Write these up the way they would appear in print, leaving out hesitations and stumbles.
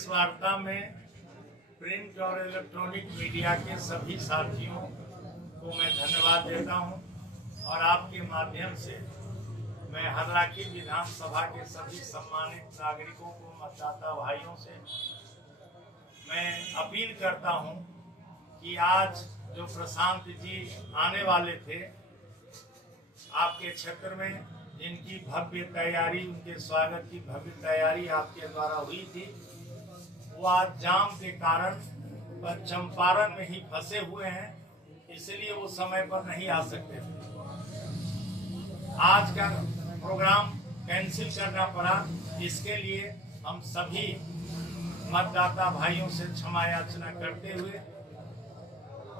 Press वार्ता में print और इलेक्ट्रॉनिक मीडिया के सभी साथियों को मैं धन्यवाद देता हूं और आपके माध्यम से मैं हर्राखील विधानसभा के सभी सम्मानित नागरिकों को, मतदाता भाइयों से मैं अपील करता हूं कि आज जो प्रशांत जी आने वाले थे आपके क्षेत्र में, जिनकी भव्य तैयारी, उनके स्वागत की भव्य तैयारी आपके द्वारा हुई थी, वो आज जाम के कारण चंपारण में ही फंसे हुए हैं, इसलिए वो समय पर नहीं आ सकते थे। आज का प्रोग्राम कैंसिल करना पड़ा, इसके लिए हम सभी मतदाता भाइयों से क्षमा याचना करते हुए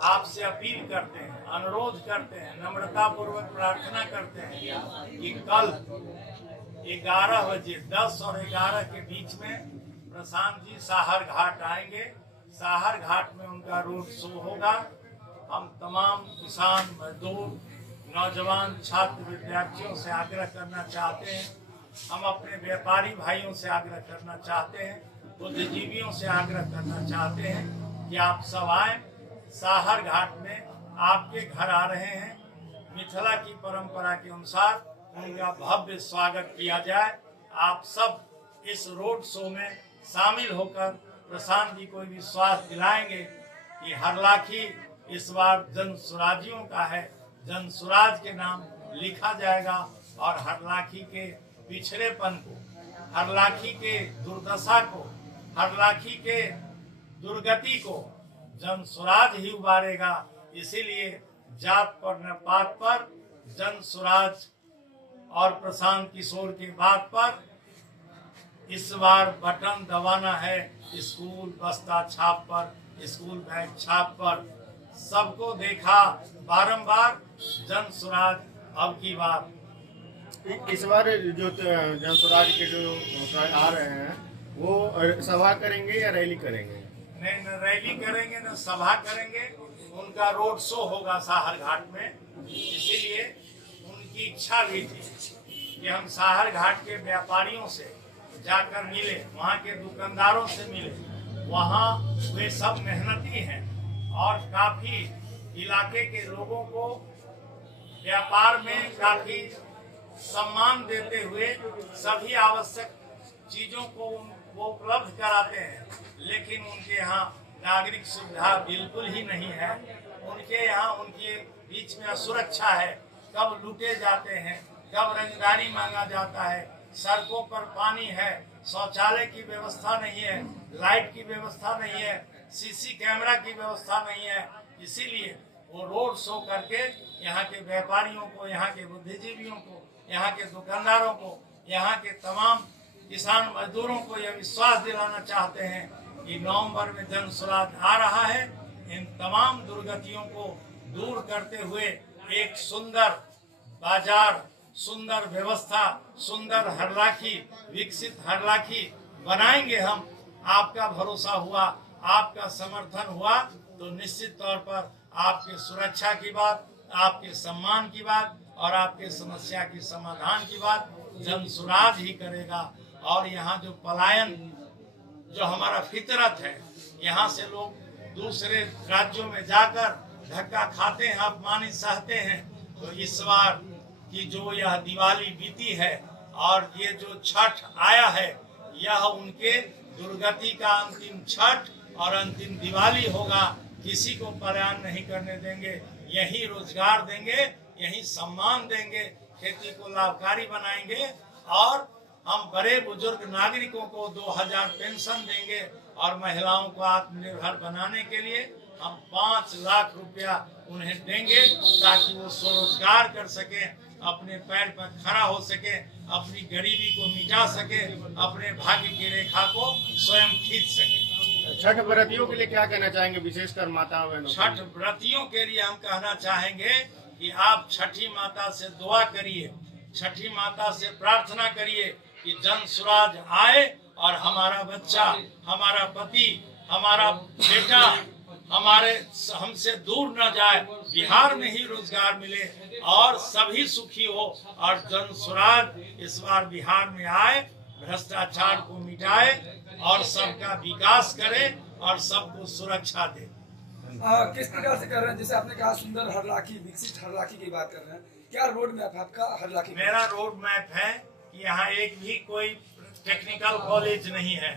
आपसे अपील करते हैं, अनुरोध करते हैं, नम्रता पूर्वक प्रार्थना करते हैं कि कल 11 बजे 10 और 11 के बीच में प्रशांत जी साहर घाट आएंगे। साहर घाट में उनका रोड शो होगा। हम तमाम किसान, मजदूर, नौजवान, छात्र, विद्यार्थियों से आग्रह करना चाहते हैं, हम अपने व्यापारी भाइयों से आग्रह करना चाहते हैं, बुद्धिजीवियों से आग्रह करना चाहते हैं कि आप सब आए। साहर घाट में आपके घर आ रहे हैं, मिथिला की परंपरा के अनुसार उनका भव्य स्वागत किया जाए। आप सब इस रोड शो में शामिल होकर प्रशांत जी को विश्वास दिलाएंगे कि हर्राखी इस बार जन सुराजियों का है, जन सुराज के नाम लिखा जाएगा और हर्राखी के पिछड़ेपन को, हर्राखी के दुर्दशा को, हर्राखी के दुर्गति को जन स्वराज ही उबारेगा। इसीलिए जात पर न पात पर जन स्वराज और प्रशांत किशोर की बात पर इस बार बटन दबाना है। स्कूल बस्ता छाप पर, स्कूल बैग छाप पर सबको देखा बारंबार जन स्वराज। अब की बार इस बार जो जन स्वराज के जो आ रहे हैं वो सभा करेंगे या रैली करेंगे? नहीं, न रैली करेंगे न सभा करेंगे। उनका रोड शो होगा साहर घाट में। इसीलिए उनकी इच्छा भी थी कि हम साहर घाट के व्यापारियों से जाकर मिले, वहाँ के दुकानदारों से मिले। वहाँ वे सब मेहनती हैं और काफी इलाके के लोगों को व्यापार में काफी सम्मान देते हुए सभी आवश्यक चीजों को वो उपलब्ध कराते हैं। लेकिन उनके यहाँ नागरिक सुविधा बिल्कुल ही नहीं है। उनके यहाँ उनके बीच में असुरक्षा है। कब लूटे जाते हैं, कब रंगदारी मांगा जाता है, सड़कों पर पानी है, शौचालय की व्यवस्था नहीं है, लाइट की व्यवस्था नहीं है, सीसी कैमरा की व्यवस्था नहीं है। इसीलिए वो रोड शो करके यहाँ के व्यापारियों को, यहाँ के बुद्धिजीवियों को, यहाँ के दुकानदारों को, यहाँ के तमाम किसान मजदूरों को यह विश्वास दिलाना चाहते हैं कि नवंबर में जन स्वराज आ रहा है। इन तमाम दुर्गतियों को दूर करते हुए एक सुंदर बाजार, सुंदर व्यवस्था, सुंदर हर्राखी, विकसित हर्राखी बनाएंगे हम। आपका भरोसा हुआ, आपका समर्थन हुआ तो निश्चित तौर पर आपके सुरक्षा की बात, आपके सम्मान की बात और आपके समस्या की समाधान की बात जन स्वराज ही करेगा। और यहाँ जो पलायन, जो हमारा फितरत है, यहाँ से लोग दूसरे राज्यों में जाकर धक्का खाते हैं, अपमानित सहते हैं। तो इस बार की जो यह दिवाली बीती है और ये जो छठ आया है, यह उनके दुर्गति का अंतिम छठ और अंतिम दिवाली होगा। किसी को पलायन नहीं करने देंगे, यही रोजगार देंगे, यही सम्मान देंगे, खेती को लाभकारी बनाएंगे और हम बड़े बुजुर्ग नागरिकों को 2000 पेंशन देंगे और महिलाओं को आत्मनिर्भर बनाने के लिए हम 5 लाख रुपया उन्हें देंगे ताकि वो स्वरोजगार कर सके, अपने पैर पर खड़ा हो सके, अपनी गरीबी को मिटा सके, अपने भाग्य की रेखा को स्वयं खींच सके। छठ व्रतियों के लिए क्या कहना चाहेंगे, विशेषकर माताओं बहनों? छठ व्रतियों के लिए हम कहना चाहेंगे कि आप छठी माता से दुआ करिए, छठी माता से प्रार्थना करिए कि जन स्वराज आए और हमारा बच्चा, हमारा पति, हमारा बेटा हमसे दूर न जाए, बिहार में ही रोजगार मिले और सभी सुखी हो और जन स्वराज इस बार बिहार में आए, भ्रष्टाचार को मिटाए और सबका विकास करे और सबको सुरक्षा दे। किस प्रकार से कर रहे हैं? जैसे आपने कहा सुंदर हरलाखी, विकसित हरलाखी की बात कर रहे हैं, क्या रोड मैप है आपका हरलाखी? मेरा रोड मैप है कि यहाँ एक भी कोई टेक्निकल कॉलेज नहीं है,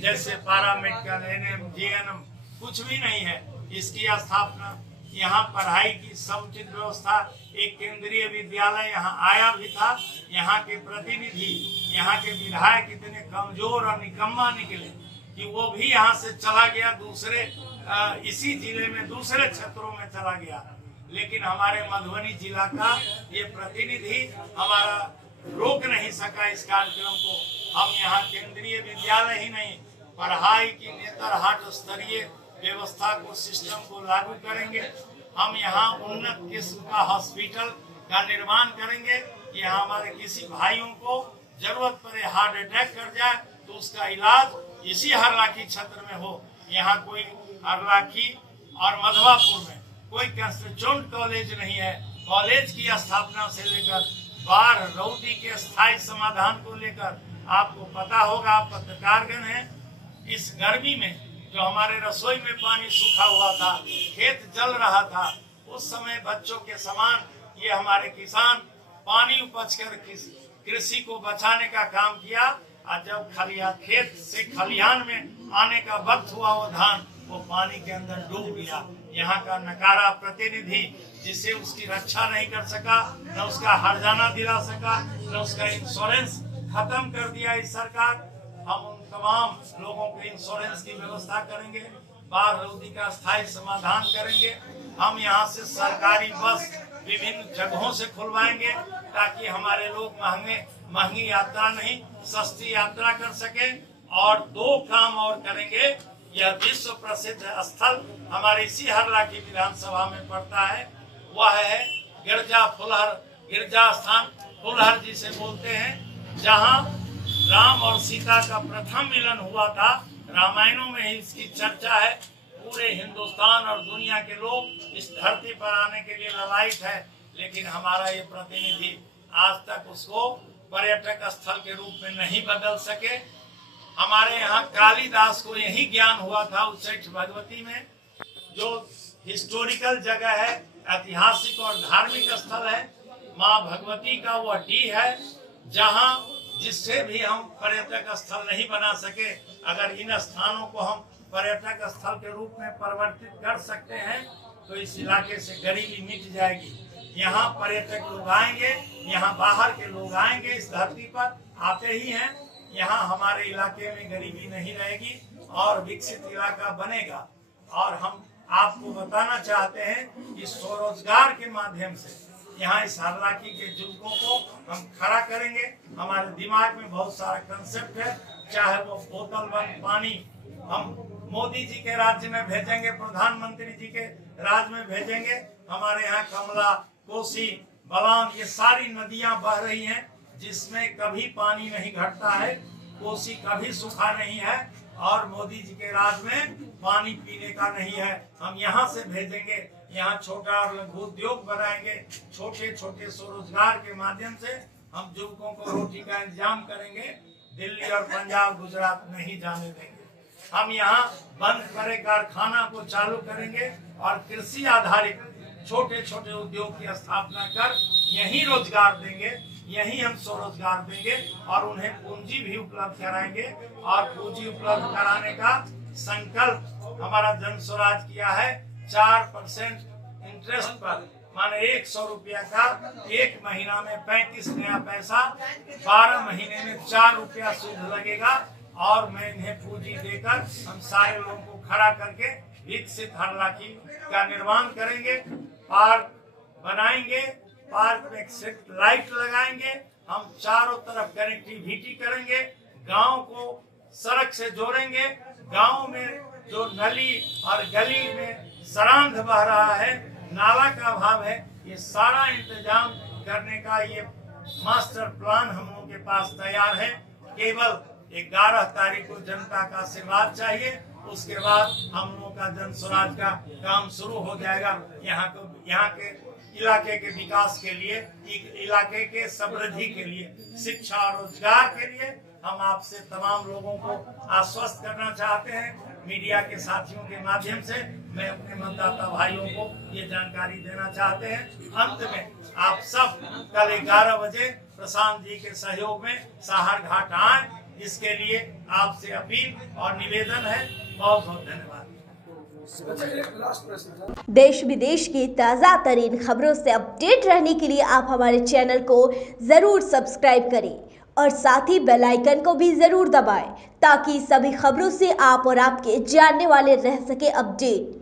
जैसे पारामेडिकल, एनएम, जीएनएम कुछ भी नहीं है। इसकी स्थापना यहाँ पढ़ाई की समुचित व्यवस्था, एक केंद्रीय विद्यालय यहाँ आया भी था। यहाँ के प्रतिनिधि, यहाँ के विधायक इतने कमजोर और निकम्मा निकले कि वो भी यहाँ से चला गया, दूसरे इसी जिले में दूसरे क्षेत्रों में चला गया। लेकिन हमारे मधुबनी जिला का ये प्रतिनिधि हमारा रोक नहीं सका इस कार्यक्रम को। हम यहाँ केंद्रीय विद्यालय ही नहीं, पढ़ाई की नेतरहाट स्तरीय व्यवस्था को, सिस्टम को लागू करेंगे। हम यहाँ उन्नत किस्म का हॉस्पिटल का निर्माण करेंगे। यहाँ हमारे किसी भाइयों को जरूरत पड़े, हार्ट अटैक कर जाए तो उसका इलाज इसी हरलाखी क्षेत्र में हो। यहाँ कोई हरलाखी और मधवापुर में कोई कंस्टिट्यूट कॉलेज नहीं है। कॉलेज की स्थापना से लेकर बाढ़ रौदी के स्थायी समाधान को लेकर आपको पता होगा, आप पत्रकारगण हैं, इस गर्मी में जो हमारे रसोई में पानी सूखा हुआ था, खेत जल रहा था, उस समय बच्चों के समान ये हमारे किसान पानी उपज कर कृषि को बचाने का काम किया। और जब खेत से खलिहान में आने का वक्त हुआ, वो धान वो पानी के अंदर डूब गया। यहाँ का नकारा प्रतिनिधि जिसे उसकी रक्षा नहीं कर सका, न उसका हर्जाना दिला सका, न उसका इंश्योरेंस खत्म कर दिया इस सरकार। हम उन तमाम लोगों के इंश्योरेंस की व्यवस्था करेंगे, बाढ़ रौदी का स्थायी समाधान करेंगे। हम यहाँ से सरकारी बस विभिन्न जगहों से खुलवाएंगे ताकि हमारे लोग महंगी यात्रा नहीं, सस्ती यात्रा कर सके। और दो काम और करेंगे। यह विश्व प्रसिद्ध स्थल हमारे इसी हरलाखी विधानसभा में पड़ता है, वह है गिरजा स्थान फुलहर जिसे बोलते हैं, जहाँ राम और सीता का प्रथम मिलन हुआ था। रामायणों में ही इसकी चर्चा है। पूरे हिंदुस्तान और दुनिया के लोग इस धरती पर आने के लिए ललायित है, लेकिन हमारा ये प्रतिनिधि आज तक उसको पर्यटक स्थल के रूप में नहीं बदल सके। हमारे यहाँ कालिदास को यही ज्ञान हुआ था उच्चैठ भगवती में, जो हिस्टोरिकल जगह है, ऐतिहासिक और धार्मिक स्थल है। माँ भगवती का वह डी है जहाँ जिससे भी हम पर्यटक स्थल नहीं बना सके, अगर इन स्थानों को हम पर्यटक स्थल के रूप में परिवर्तित कर सकते हैं तो इस इलाके से गरीबी मिट जाएगी। यहाँ पर्यटक लोग आएंगे, यहाँ बाहर के लोग आएंगे, इस धरती पर आते ही हैं। यहाँ हमारे इलाके में गरीबी नहीं रहेगी और विकसित इलाका बनेगा। और हम आपको बताना चाहते हैं कि स्वरोजगार के माध्यम से यहाँ इस हरलाखी के युवकों को हम खड़ा करेंगे। हमारे दिमाग में बहुत सारा कंसेप्ट है, चाहे वो बोतल बंद पानी हम मोदी जी के राज्य में भेजेंगे, प्रधानमंत्री जी के राज्य में भेजेंगे। हमारे यहाँ कमला, कोसी, बलान ये सारी नदियां बह रही हैं जिसमें कभी पानी नहीं घटता है। कोसी कभी सूखा नहीं है और मोदी जी के राज में पानी पीने का नहीं है। हम यहाँ से भेजेंगे, यहाँ छोटा और लघु उद्योग बनाएंगे, छोटे छोटे स्वरोजगार के माध्यम से हम युवकों को रोटी का इंतजाम करेंगे। दिल्ली और पंजाब, गुजरात नहीं जाने देंगे। हम यहाँ बंद पड़े कारखाना को चालू करेंगे और कृषि आधारित छोटे छोटे उद्योग की स्थापना कर यही रोजगार देंगे, यही हम स्वरोजगार देंगे और उन्हें पूंजी भी उपलब्ध कराएंगे। और पूंजी उपलब्ध कराने का संकल्प हमारा जन स्वराज किया है। 4% इंटरेस्ट पर, माने 100 रुपया का एक महीना में 35 नया पैसा, 12 महीने में 4 रुपया सूद लगेगा। और मैं इन्हें पूंजी देकर हम सारे लोगों को खड़ा करके विकसित हरलाखी का निर्माण करेंगे। पार्क बनाएंगे, पार्क में स्ट्रीट लाइट लगाएंगे, हम चारों तरफ कनेक्टिविटी करेंगे, गांव को सड़क से जोड़ेंगे। गांव में जो नली और गली में सरांध बह रहा है, नाला का अभाव है, ये सारा इंतजाम करने का ये मास्टर प्लान हम लोगों के पास तैयार है। केवल 11 तारीख को जनता का आशीर्वाद चाहिए, उसके बाद हम लोगों का जन स्वराज का काम शुरू हो जाएगा। यहाँ के इलाके के विकास के लिए, इलाके के समृद्धि के लिए, शिक्षा और रोजगार के लिए हम आपसे तमाम लोगों को आश्वस्त करना चाहते हैं, मीडिया के साथियों के माध्यम से मैं अपने मतदाता भाइयों को ये जानकारी देना चाहते हैं। अंत में आप सब कल 11 बजे प्रशांत जी के सहयोग में साहर घाट आए, इसके लिए आपसे अपील और निवेदन है। बहुत बहुत धन्यवाद। अच्छा, एक लास्ट प्रश्न था। देश विदेश की ताज़ा तरीन खबरों से अपडेट रहने के लिए आप हमारे चैनल को ज़रूर सब्सक्राइब करें और साथ ही बेल आइकन को भी ज़रूर दबाएं ताकि सभी खबरों से आप और आपके जानने वाले रह सके अपडेट।